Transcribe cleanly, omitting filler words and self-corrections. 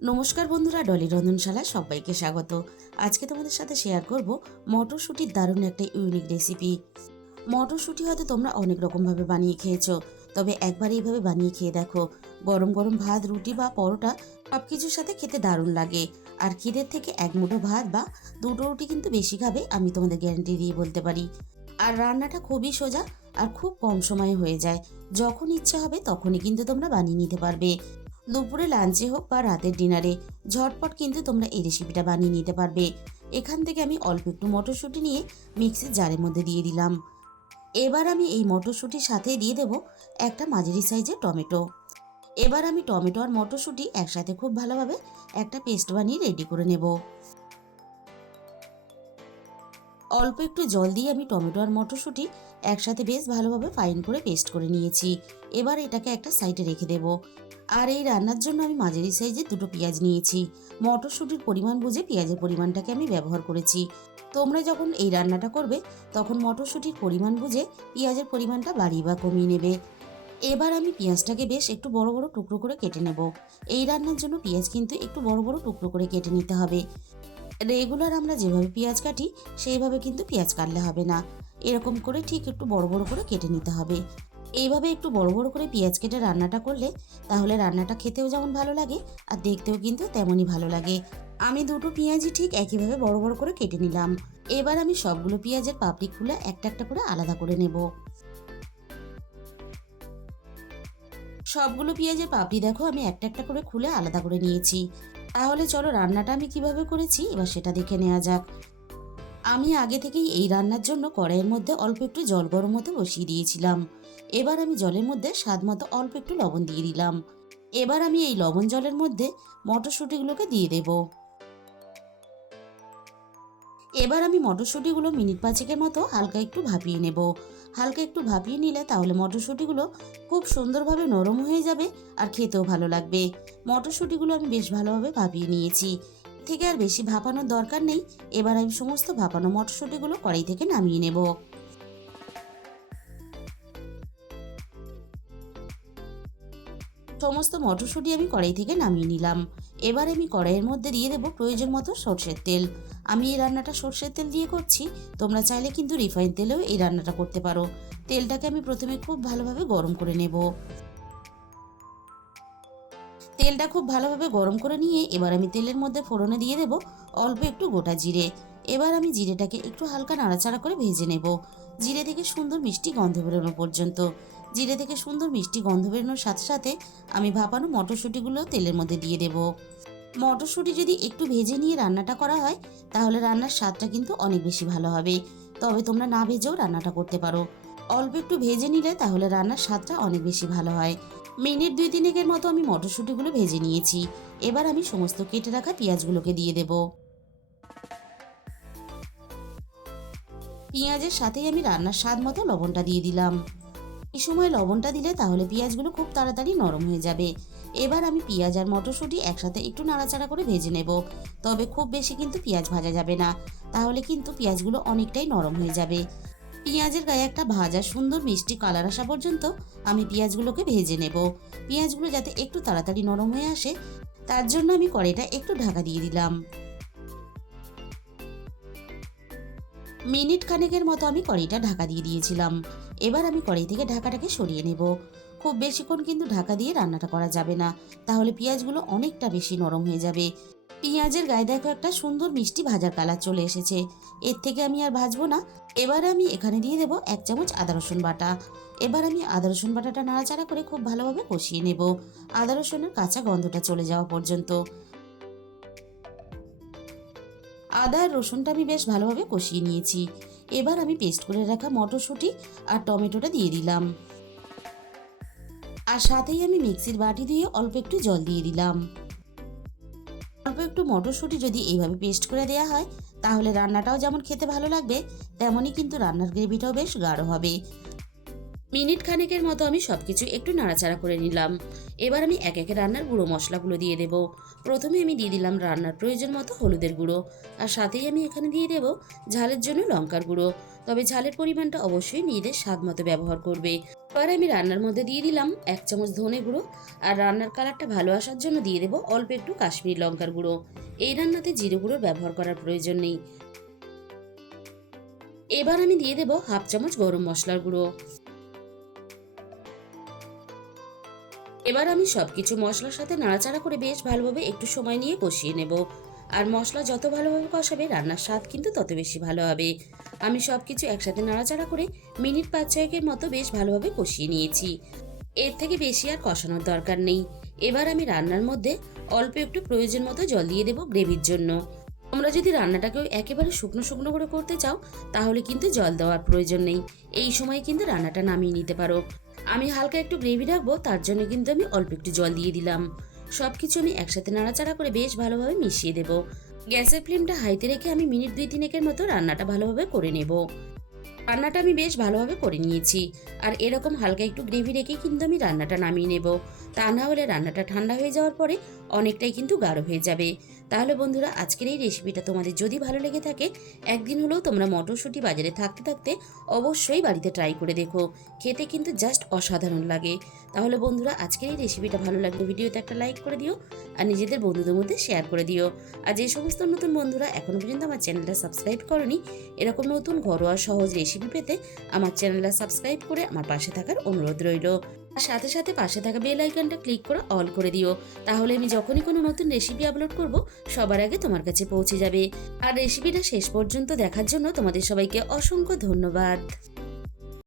নমস্কার বন্ধুরা, ডলি রন্ধনশালায় সবাইকে স্বাগত। আজকে তোমাদের সাথে শেয়ার করব মটরশুঁটির দারুণ একটা ইউনিক রেসিপি। মটরশুঁটি হয়তো তোমরা অনেক রকমভাবে বানিয়ে খেয়েছো, তবে একবার এইভাবে বানিয়ে খেয়ে দেখো। গরম গরম ভাত, রুটি বা পরোটা সব কিছুর সাথে খেতে দারুণ লাগে। আর খিদের থেকে এক মুঠো ভাত বা দুটো রুটি কিন্তু বেশি খাবে, আমি তোমাদের গ্যারান্টি দিয়ে বলতে পারি। আর রান্নাটা খুবই সোজা আর খুব কম সময়ে হয়ে যায়। যখন ইচ্ছা হবে তখনই কিন্তু তোমরা বানিয়ে নিতে পারবে। দুপুরে লাঞ্চে হোক বা রাতের ডিনারে ঝটপট কিন্তু তোমরা এই রেসিপিটা বানিয়ে নিতে পারবে। এখান থেকে আমি অল্প একটু মটরশুঁটি নিয়ে মিক্সির জারের মধ্যে দিয়ে দিলাম। এবার আমি এই মটরশুঁটির সাথে দিয়ে দেব একটা মাঝারি সাইজের টমেটো। এবার আমি টমেটো আর মটরশুঁটি একসাথে খুব ভালোভাবে একটা পেস্ট বানিয়ে রেডি করে নেব। অল্প একটু জল দিয়ে আমি টমেটো আর মটরশুঁটি একসাথে বেশ ভালোভাবে ফাইন করে পেস্ট করে নিয়েছি। এবার এটাকে একটা সাইডে রেখে দেব। আর এই রান্নার জন্য আমি মাঝারি সাইজের দুটো পেঁয়াজ নিয়েছি। মটরশুঁটির পরিমাণ বুঝে পেঁয়াজের পরিমাণটাকে আমি ব্যবহার করেছি। তোমরা যখন এই রান্নাটা করবে তখন মটরশুঁটির পরিমাণ বুঝে পেঁয়াজের পরিমাণটা বাড়িয়ে বা কমিয়ে নেবে। এবার আমি পেঁয়াজটাকে বেশ একটু বড় বড় টুকরো করে কেটে নেব। এই রান্নার জন্য পেঁয়াজ কিন্তু একটু বড় বড় টুকরো করে কেটে নিতে হবে। রেগুলার আমরা যেভাবে পেঁয়াজ কাটি সেইভাবে কিন্তু পেঁয়াজ কাটলে হবে না, এরকম করে ঠিক একটু বড় বড় করে কেটে নিতে হবে। এইভাবে একটু বড় বড় করে পেঁয়াজ কেটে রান্নাটা করলে তাহলে রান্নাটা খেতেও যেমন ভালো লাগে আর দেখতেও কিন্তু তেমনই ভালো লাগে। আমি দুটো পেঁয়াজই ঠিক একইভাবে বড় বড় করে কেটে নিলাম। এবার আমি সবগুলো পেঁয়াজের পাপড়ি খুলে একটা একটা করে আলাদা করে নেব। সবগুলো পেঁয়াজের পাপড়ি দেখো আমি একটা একটা করে খুলে আলাদা করে নিয়েছি। তাহলে চলো রান্নাটা আমি কিভাবে করেছি এবার সেটা দেখে নেওয়া যাক। আমি আগে থেকেই এই রান্নার জন্য কড়াইয়ের মধ্যে অল্প একটু জল গরম হতে বসিয়ে দিয়েছিলাম। এবার আমি জলের মধ্যে স্বাদ মতো অল্প একটু লবণ দিয়ে দিলাম। এবার আমি এই লবণ জলের মধ্যে মটরশুঁটিগুলোকে দিয়ে দেব। এবার আমি মটরশুঁটিগুলো মিনিট পাঁচেকের মতো হালকা একটু ভাপিয়ে নেব। হালকা একটু ভাপিয়ে নিলে তাহলে মটরশুঁটিগুলো খুব সুন্দরভাবে নরম হয়ে যাবে আর খেতেও ভালো লাগবে। মটরশুঁটিগুলো আমি বেশ ভালোভাবে ভাপিয়ে নিয়েছি, এর থেকে আর বেশি ভাপানোর দরকার নেই। এবার আমি সমস্ত ভাপানো মটরশুঁটিগুলো কড়াই থেকে নামিয়ে নেব। সমস্ত মটরশুঁটি আমি কড়াই থেকে নামিয়ে নিলাম। এবার আমি কড়াইয়ের মধ্যে দিয়ে দেবো প্রয়োজন মতো সর্ষের তেল। আমি এই রান্নাটা সর্ষের তেল দিয়ে করছি, তোমরা চাইলে কিন্তু রিফাইন তেলেও এই রান্নাটা করতে পারো। তেলটাকে আমি প্রথমে খুব ভালোভাবে গরম করে নেব। তেলটা খুব ভালোভাবে গরম করে নিয়ে এবার আমি তেলের মধ্যে ফোড়নে দিয়ে দেব অল্প একটু গোটা জিরে। এবার আমি জিরেটাকে একটু হালকা নাড়াচাড়া করে ভেজে নেব, জিরে থেকে সুন্দর মিষ্টি গন্ধ বেরোনো পর্যন্ত। জিরে থেকে সুন্দর মিষ্টি গন্ধ বেরোনোর সাথে সাথে আমি ভাপানো মটরশুঁটিগুলো তেলের মধ্যে দিয়ে দেব। মটরশুঁটি যদি একটু ভেজে নিয়ে রান্নাটা করা হয় তাহলে রান্নার স্বাদটা কিন্তু অনেক বেশি ভালো হবে। তবে তোমরা না ভেজেও রান্নাটা করতে পারো। অল্প একটু ভেজে নিলে তাহলে রান্নার স্বাদটা অনেক বেশি ভালো হয়। মিনিট দুই তিনেকের মতো আমি মটরশুঁটিগুলো ভেজে নিয়েছি। এবার আমি সমস্ত কেটে রাখা পেঁয়াজগুলোকে দিয়ে দেব। পেঁয়াজের সাথেই আমি রান্নার স্বাদ মতো লবণটা দিয়ে দিলাম। এই সময় লবণটা দিলে তাহলে পেঁয়াজগুলো খুব তাড়াতাড়ি নরম হয়ে যাবে। এবার আমি পেঁয়াজ আর মটরশুঁটি একসাথে একটু নাড়াচাড়া করে ভেজে নেব। তবে খুব বেশি কিন্তু পেঁয়াজ ভাজা যাবে না, তাহলে কিন্তু পেঁয়াজগুলো অনেকটাই নরম হয়ে যাবে। পেঁয়াজের গায়ে একটা ভাজা সুন্দর মিষ্টি কালার আসা পর্যন্ত আমি পেঁয়াজগুলোকে ভেজে নেব। পেঁয়াজগুলো যাতে একটু তাড়াতাড়ি নরম হয়ে আসে তার জন্য আমি কড়াইটা একটু ঢাকা দিয়ে দিলাম। মিনিট খানেকের মতো আমি কড়াইটা ঢাকা দিয়ে দিয়েছিলাম। এবার আমি কড়াই থেকে ঢাকাটাকে সরিয়ে নেব। খুব বেশিক্ষণ কিন্তু ঢাকা দিয়ে রান্নাটা করা যাবে না, তাহলে পেঁয়াজগুলো অনেকটা বেশি নরম হয়ে যাবে। পেঁয়াজের গায়ে দেখো একটা সুন্দর মিষ্টি ভাজার কালার চলে এসেছে, এর থেকে আমি আর ভাজবো না। এবার আমি এখানে দিয়ে দেবো 1 চামচ আদা রসুন বাটা। এবার আমি আদা রসুন বাটাটা নাড়াচাড়া করে খুব ভালোভাবে কষিয়ে নেব, আদা রসুনের কাঁচা গন্ধটা চলে যাওয়া পর্যন্ত। আদা আর রসুনটা আমি বেশ ভালোভাবে কষিয়ে নিয়েছি। এবার আমি পেস্ট করে রাখা মটরশুঁটি আর টমেটোটা দিয়ে দিলাম। আর সাথেই আমি মিক্সির বাটি দিয়ে অল্প একটু জল দিয়ে দিলাম। অল্প একটু মটরশুঁটি যদি এইভাবে পেস্ট করে দেওয়া হয় তাহলে রান্নাটাও যেমন খেতে ভালো লাগবে, তেমনই কিন্তু রান্নার গ্রেভিটাও বেশ গাঢ় হবে। মিনিট খানেকের মতো আমি সবকিছু একটু নাড়াচাড়া করে নিলাম। এবার আমি এক একে রান্নার গুঁড়ো মশলাগুলো দিয়ে দেব। প্রথমে আমি দিয়ে দিলাম রান্নার প্রয়োজন মতো হলুদের গুঁড়ো, আর সাথেই আমি এখানে দিয়ে দেব ঝালের জন্য লঙ্কার গুঁড়ো। তবে ঝালের পরিমাণটা অবশ্যই নিজেদের স্বাদ মতো ব্যবহার করবে। এবার আমি রান্নার মধ্যে দিয়ে দিলাম 1 চামচ ধনে গুঁড়ো, আর রান্নার কালারটা ভালো আসার জন্য দিয়ে দেব অল্প একটু কাশ্মীরি লঙ্কার গুঁড়ো। এই রান্নাতে জিরে গুঁড়ো ব্যবহার করার প্রয়োজন নেই। এবার আমি দিয়ে দেব 1/2 চামচ গরম মশলার গুঁড়ো। এবার আমি সবকিছু মশলার সাথে নাড়াচাড়া করে বেশ ভালোভাবে একটু সময় নিয়ে কষিয়ে নেব। আর মশলা যত ভালোভাবে কষাবে রান্নার স্বাদ কিন্তু তত বেশি ভালো হবে। আমি সবকিছু একসাথে নাড়াচাড়া করে মিনিট 5-6 মতো বেশ ভালোভাবে কষিয়ে নিয়েছি। এর থেকে বেশি আর কষানোর দরকার নেই। এবার আমি রান্নার মধ্যে অল্প একটু প্রয়োজন মতো জল দিয়ে দেবো গ্রেভির জন্য। তোমরা যদি রান্নাটাকেও একেবারে শুকনো শুকনো করে করতে চাও তাহলে কিন্তু জল দেওয়ার প্রয়োজন নেই। এই সময় কিন্তু রান্নাটা নামিয়ে নিতে পারো। আমি হালকা একটু গ্রেভি রাখবো, তার জন্য কিন্তু আমি অল্প একটু জল দিয়ে দিলাম। সবকিছু আমি একসাথে নাড়াচাড়া করে বেশ ভালোভাবে মিশিয়ে দেব। গ্যাসের ফ্লেমটা হাইতে রেখে আমি মিনিট 2-3 মতো রান্নাটা ভালোভাবে করে নেব। রান্নাটা আমি বেশ ভালোভাবে করে নিয়েছি। আর এরকম হালকা একটু গ্রেভি রেখে কিন্তু আমি রান্নাটা নামিয়ে নেব। তা না হলে রান্নাটা ঠান্ডা হয়ে যাওয়ার পরে অনেকটাই কিন্তু গাঢ় হয়ে যাবে। তাহলে বন্ধুরা, আজকের এই রেসিপিটা তোমাদের যদি ভালো লেগে থাকে, একদিন হলেও তোমরা মটরশুঁটি বাজারে থাকতে থাকতে অবশ্যই বাড়িতে ট্রাই করে দেখো। খেতে কিন্তু জাস্ট অসাধারণ লাগে। তাহলে বন্ধুরা, আজকের এই রেসিপিটা ভালো লাগলে ভিডিওতে একটা লাইক করে দিও, আর নিজেদের বন্ধুদের মধ্যে শেয়ার করে দিও। আর যে সমস্ত নতুন বন্ধুরা এখনো পর্যন্ত আমার চ্যানেলটা সাবস্ক্রাইব করনি, এরকম নতুন ঘরোয়া সহজ রেসিপি পেতে আমার চ্যানেলটা সাবস্ক্রাইব করে আমার পাশে থাকার অনুরোধ রইল। আর সাথে সাথে পাশে থাকা বেল আইকনটা ক্লিক করে অল করে দিও। তাহলে আমি যখনই কোনো নতুন রেসিপি আপলোড করব সবার আগে তোমার কাছে পৌঁছে যাবে। আর রেসিপিটা শেষ পর্যন্ত দেখার জন্য তোমাদের সবাইকে অসংখ্য ধন্যবাদ।